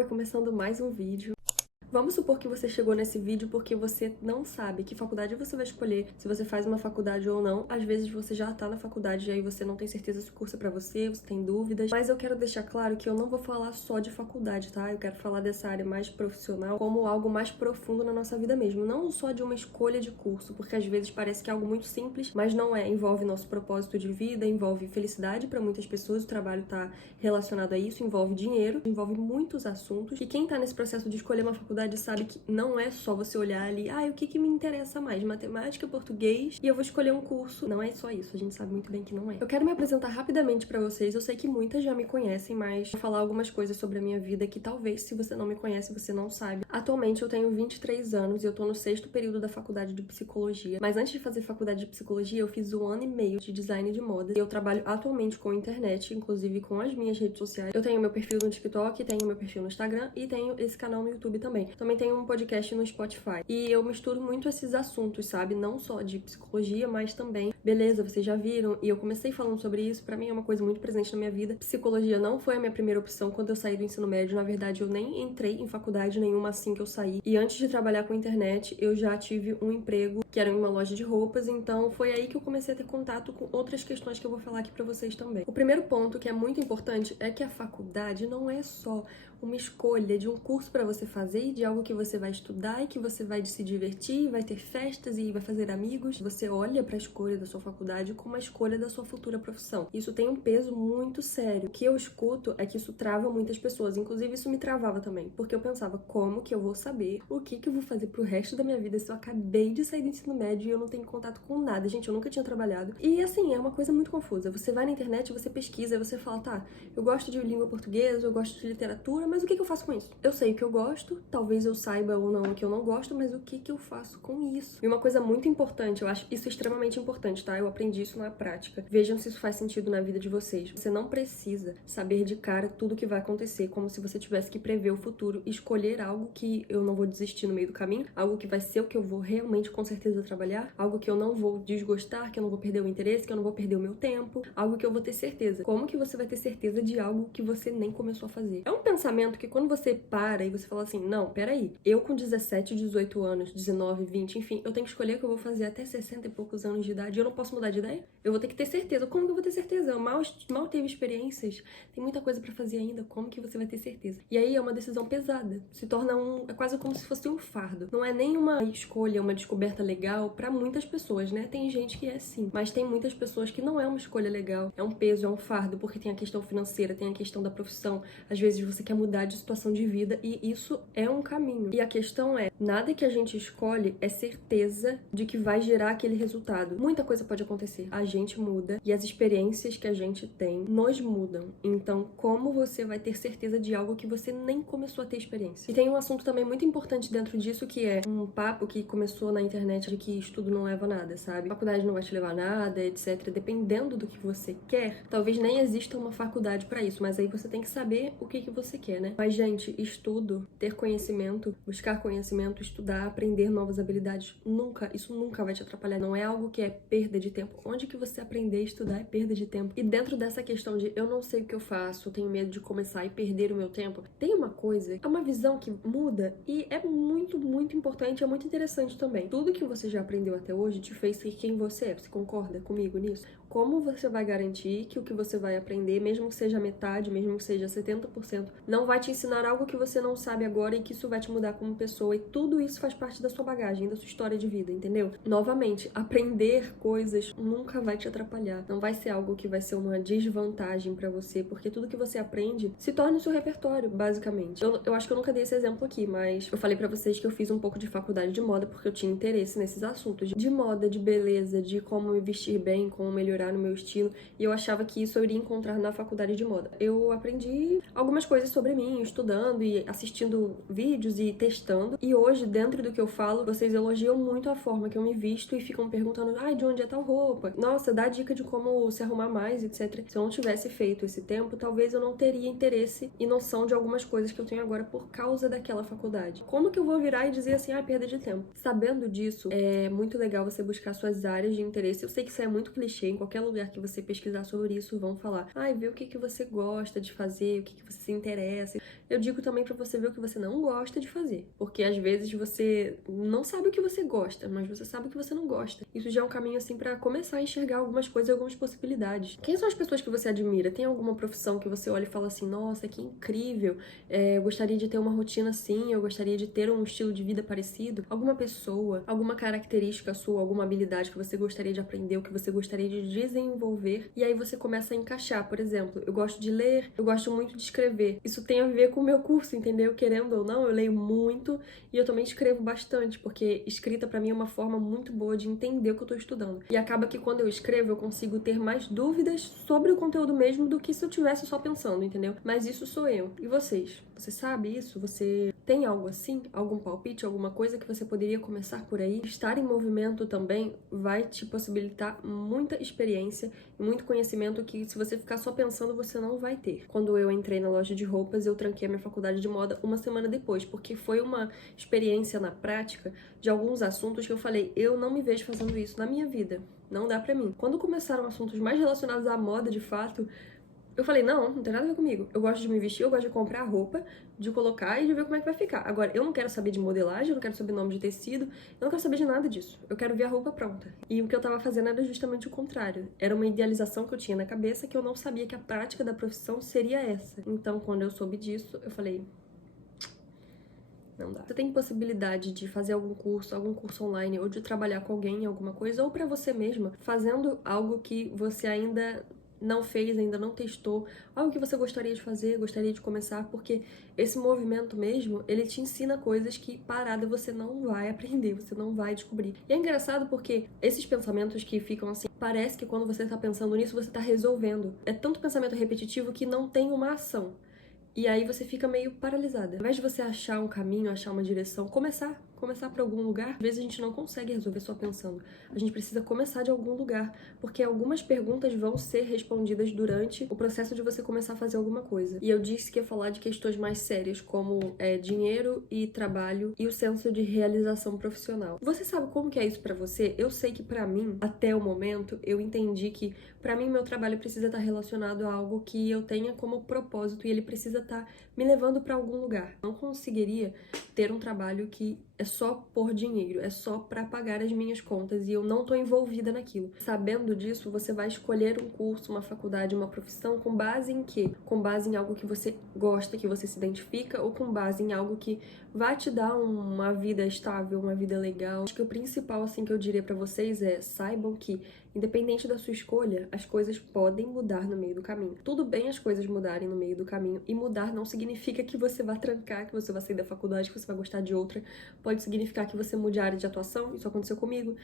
Oi, começando mais um vídeo. Vamos supor que você chegou nesse vídeo porque você não sabe que faculdade você vai escolher, se você faz uma faculdade ou não. Às vezes você já tá na faculdade e aí você não tem certeza se o curso é pra você, você tem dúvidas. Mas eu quero deixar claro que eu não vou falar só de faculdade, tá? Eu quero falar dessa área mais profissional como algo mais profundo na nossa vida mesmo. Não só de uma escolha de curso, porque às vezes parece que é algo muito simples, mas não é. Envolve nosso propósito de vida, envolve felicidade pra muitas pessoas, o trabalho tá relacionado a isso, envolve dinheiro, envolve muitos assuntos. E quem tá nesse processo de escolher uma faculdade sabe que não é só você olhar ali, o que me interessa mais? Matemática, português, e eu vou escolher um curso. Não é só isso, a gente sabe muito bem que não é. Eu quero me apresentar rapidamente pra vocês, eu sei que muitas já me conhecem, mas vou falar algumas coisas sobre a minha vida que talvez, se você não me conhece, você não sabe. Atualmente eu tenho 23 anos e eu tô no 6º período da faculdade de psicologia, mas antes de fazer faculdade de psicologia, eu fiz 1 ano e meio de design de moda, e eu trabalho atualmente com internet, inclusive com as minhas redes sociais. Eu tenho meu perfil no TikTok, tenho meu perfil no Instagram e tenho esse canal no YouTube também. Também tenho um podcast no Spotify. E eu misturo muito esses assuntos, sabe? Não só de psicologia, mas também beleza, vocês já viram. E eu comecei falando sobre isso, pra mim é uma coisa muito presente na minha vida. Psicologia não foi a minha primeira opção quando eu saí do ensino médio. Na verdade, eu nem entrei em faculdade nenhuma assim que eu saí. E antes de trabalhar com internet, eu já tive um emprego que era em uma loja de roupas. Então foi aí que eu comecei a ter contato com outras questões que eu vou falar aqui pra vocês também. O primeiro ponto que é muito importante é que a faculdade não é só uma escolha de um curso para você fazer e de algo que você vai estudar e que você vai se divertir, vai ter festas e vai fazer amigos. Você olha para a escolha da sua faculdade como a escolha da sua futura profissão. Isso tem um peso muito sério. O que eu escuto é que isso trava muitas pessoas, inclusive isso me travava também, porque eu pensava, como que eu vou saber o que eu vou fazer pro resto da minha vida se eu acabei de sair do ensino médio e eu não tenho contato com nada? Gente, eu nunca tinha trabalhado. E assim, é uma coisa muito confusa. Você vai na internet, você pesquisa, você fala, tá, eu gosto de língua portuguesa, eu gosto de literatura, mas o que eu faço com isso? Eu sei o que eu gosto, talvez eu saiba ou não o que eu não gosto, mas o que eu faço com isso? E uma coisa muito importante, eu acho isso extremamente importante, tá? Eu aprendi isso na prática. Vejam se isso faz sentido na vida de vocês. Você não precisa saber de cara tudo o que vai acontecer, como se você tivesse que prever o futuro, escolher algo que eu não vou desistir no meio do caminho, algo que vai ser o que eu vou realmente com certeza trabalhar, algo que eu não vou desgostar, que eu não vou perder o interesse, que eu não vou perder o meu tempo, algo que eu vou ter certeza. Como que você vai ter certeza de algo que você nem começou a fazer? É um pensamento que quando você para e você fala assim, não, peraí, eu com 17, 18 anos, 19, 20, enfim, eu tenho que escolher o que eu vou fazer até 60 e poucos anos de idade, eu não posso mudar de ideia? Eu vou ter que ter certeza. Como que eu vou ter certeza? Eu mal teve experiências, tem muita coisa pra fazer ainda, como que você vai ter certeza? E aí é uma decisão pesada, se torna é quase como se fosse um fardo. Não é nem uma escolha, uma descoberta legal pra muitas pessoas, né? Tem gente que é sim, mas tem muitas pessoas que não é uma escolha legal, é um peso, é um fardo, porque tem a questão financeira, tem a questão da profissão, às vezes você quer mudar de situação de vida e isso é um caminho. E a questão é, nada que a gente escolhe é certeza de que vai gerar aquele resultado. Muita coisa pode acontecer. A gente muda e as experiências que a gente tem nos mudam. Então, como você vai ter certeza de algo que você nem começou a ter experiência? E tem um assunto também muito importante dentro disso que é um papo que começou na internet de que estudo não leva a nada, sabe? Faculdade não vai te levar a nada, etc. Dependendo do que você quer, talvez nem exista uma faculdade pra isso, mas aí você tem que saber o que você quer, né? Mas, gente, estudo, ter conhecimento, buscar conhecimento, estudar, aprender novas habilidades, isso nunca vai te atrapalhar. Não é algo que é perda de tempo. Onde que você aprender a estudar é perda de tempo. E dentro dessa questão de eu não sei o que eu faço, eu tenho medo de começar e perder o meu tempo, tem uma coisa, é uma visão que muda e é muito, muito importante, é muito interessante também. Tudo que você já aprendeu até hoje te fez ser quem você é. Você concorda comigo nisso? Como você vai garantir que o que você vai aprender, mesmo que seja metade, mesmo que seja 70%, não vai te ensinar algo que você não sabe agora e que isso vai te mudar como pessoa? E tudo isso faz parte da sua bagagem, da sua história de vida, entendeu? Novamente, aprender coisas nunca vai te atrapalhar. Não vai ser algo que vai ser uma desvantagem pra você, porque tudo que você aprende se torna o seu repertório, basicamente. Eu acho que eu nunca dei esse exemplo aqui, mas eu falei pra vocês que eu fiz um pouco de faculdade de moda porque eu tinha interesse nesses assuntos de moda, de beleza, de como me vestir bem, como melhorar no meu estilo, e eu achava que isso eu iria encontrar na faculdade de moda. Eu aprendi algumas coisas sobre mim, estudando e assistindo vídeos e testando, e hoje, dentro do que eu falo, vocês elogiam muito a forma que eu me visto e ficam perguntando, de onde é tal roupa? Nossa, dá dica de como se arrumar mais, etc. Se eu não tivesse feito esse tempo, talvez eu não teria interesse e noção de algumas coisas que eu tenho agora por causa daquela faculdade. Como que eu vou virar e dizer assim, perda de tempo? Sabendo disso, é muito legal você buscar suas áreas de interesse. Eu sei que isso é muito clichê em qualquer qualquer lugar que você pesquisar sobre isso, vão falar, vê o que que você gosta de fazer, o que que você se interessa. Eu digo também pra você ver o que você não gosta de fazer, porque às vezes você não sabe o que você gosta, mas você sabe o que você não gosta. Isso já é um caminho, assim, pra começar a enxergar algumas coisas, algumas possibilidades. Quem são as pessoas que você admira? Tem alguma profissão que você olha e fala assim, nossa, que incrível, eu gostaria de ter uma rotina assim, eu gostaria de ter um estilo de vida parecido? Alguma pessoa, alguma característica sua, alguma habilidade que você gostaria de aprender, ou que você gostaria de desenvolver, e aí você começa a encaixar. Por exemplo, eu gosto de ler, eu gosto muito de escrever. Isso tem a ver com o meu curso, entendeu? Querendo ou não, eu leio muito e eu também escrevo bastante, porque escrita pra mim é uma forma muito boa de entender o que eu tô estudando. E acaba que quando eu escrevo, eu consigo ter mais dúvidas sobre o conteúdo mesmo do que se eu tivesse só pensando, entendeu? Mas isso sou eu. E vocês? Você sabe isso? Você tem algo assim? Algum palpite? Alguma coisa que você poderia começar por aí? Estar em movimento também vai te possibilitar muita experiência e muito conhecimento que, se você ficar só pensando, você não vai ter. Quando eu entrei na loja de roupas, eu tranquei a minha faculdade de moda uma semana depois, porque foi uma experiência na prática de alguns assuntos que eu falei, eu não me vejo fazendo isso na minha vida. Não dá pra mim. Quando começaram assuntos mais relacionados à moda, de fato, eu falei, não tem nada a ver comigo. Eu gosto de me vestir, eu gosto de comprar roupa, de colocar e de ver como é que vai ficar. Agora, eu não quero saber de modelagem, eu não quero saber nome de tecido, eu não quero saber de nada disso. Eu quero ver a roupa pronta. E o que eu tava fazendo era justamente o contrário. Era uma idealização que eu tinha na cabeça que eu não sabia que a prática da profissão seria essa. Então, quando eu soube disso, eu falei, não dá. Você tem possibilidade de fazer algum curso online, ou de trabalhar com alguém em alguma coisa, ou pra você mesma, fazendo algo que você ainda não fez, ainda não testou, algo que você gostaria de fazer, gostaria de começar, porque esse movimento mesmo, ele te ensina coisas que parada você não vai aprender, você não vai descobrir. E é engraçado porque esses pensamentos que ficam assim, parece que quando você tá pensando nisso, você tá resolvendo. É tanto pensamento repetitivo que não tem uma ação. E aí você fica meio paralisada. Ao invés de você achar um caminho, achar uma direção, começar para algum lugar, às vezes a gente não consegue resolver só pensando. A gente precisa começar de algum lugar, porque algumas perguntas vão ser respondidas durante o processo de você começar a fazer alguma coisa. E eu disse que ia falar de questões mais sérias, como dinheiro e trabalho e o senso de realização profissional. Você sabe como que é isso pra você? Eu sei que pra mim, até o momento, eu entendi que pra mim meu trabalho precisa estar relacionado a algo que eu tenha como propósito e ele precisa estar me levando pra algum lugar. Não conseguiria ter um trabalho que é só por dinheiro, é só pra pagar as minhas contas e eu não tô envolvida naquilo. Sabendo disso, você vai escolher um curso, uma faculdade, uma profissão com base em quê? Com base em algo que você gosta, que você se identifica, ou com base em algo que vai te dar uma vida estável, uma vida legal. Acho que o principal, assim, que eu diria pra vocês é, saibam que, independente da sua escolha, as coisas podem mudar no meio do caminho. Tudo bem as coisas mudarem no meio do caminho, e mudar não significa que você vai trancar, que você vai sair da faculdade, que você vai gostar de outra. Pode significar que você mude a área de atuação, isso aconteceu comigo.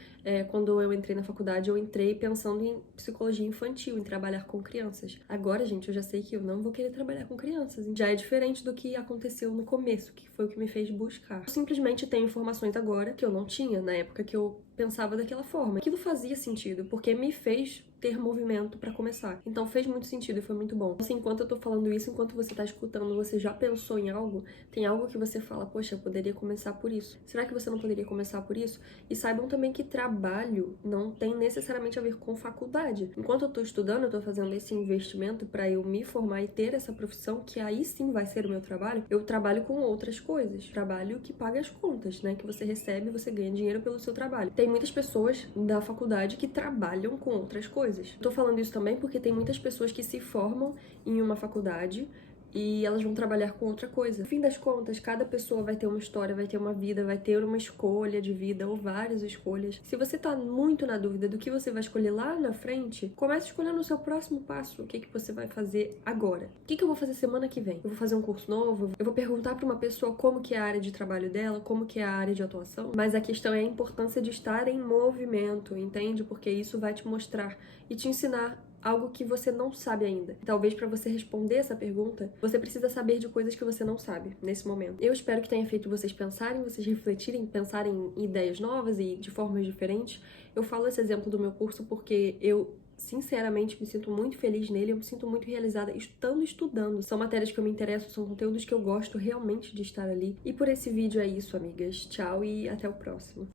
Quando eu entrei na faculdade, eu entrei pensando em psicologia infantil, em trabalhar com crianças. Agora, gente, eu já sei que eu não vou querer trabalhar com crianças. Já é diferente do que aconteceu no começo, que foi o que me fez buscar. Eu simplesmente tenho informações agora que eu não tinha na época que eu pensava daquela forma. Aquilo fazia sentido, porque me fez ter movimento pra começar. Então fez muito sentido e foi muito bom. Assim, enquanto eu tô falando isso, enquanto você tá escutando, você já pensou em algo? Tem algo que você fala, poxa, eu poderia começar por isso. Será que você não poderia começar por isso? E saibam também que trabalho não tem necessariamente a ver com faculdade. Enquanto eu tô estudando, eu tô fazendo esse investimento pra eu me formar e ter essa profissão, que aí sim vai ser o meu trabalho, eu trabalho com outras coisas. Trabalho que paga as contas, né? Que você recebe, você ganha dinheiro pelo seu trabalho. Tem muitas pessoas da faculdade que trabalham com outras coisas. Tô falando isso também porque tem muitas pessoas que se formam em uma faculdade e elas vão trabalhar com outra coisa. No fim das contas, cada pessoa vai ter uma história, vai ter uma vida, vai ter uma escolha de vida ou várias escolhas. Se você tá muito na dúvida do que você vai escolher lá na frente, comece escolhendo o seu próximo passo. O que você vai fazer agora? O que eu vou fazer semana que vem? Eu vou fazer um curso novo? Eu vou perguntar pra uma pessoa como que é a área de trabalho dela, como que é a área de atuação? Mas a questão é a importância de estar em movimento, entende? Porque isso vai te mostrar e te ensinar algo que você não sabe ainda. Talvez para você responder essa pergunta, você precisa saber de coisas que você não sabe nesse momento. Eu espero que tenha feito vocês pensarem, vocês refletirem, pensarem em ideias novas e de formas diferentes. Eu falo esse exemplo do meu curso porque eu sinceramente me sinto muito feliz nele, eu me sinto muito realizada estudando. São matérias que eu me interesso, são conteúdos que eu gosto realmente de estar ali. E por esse vídeo é isso, amigas. Tchau e até o próximo.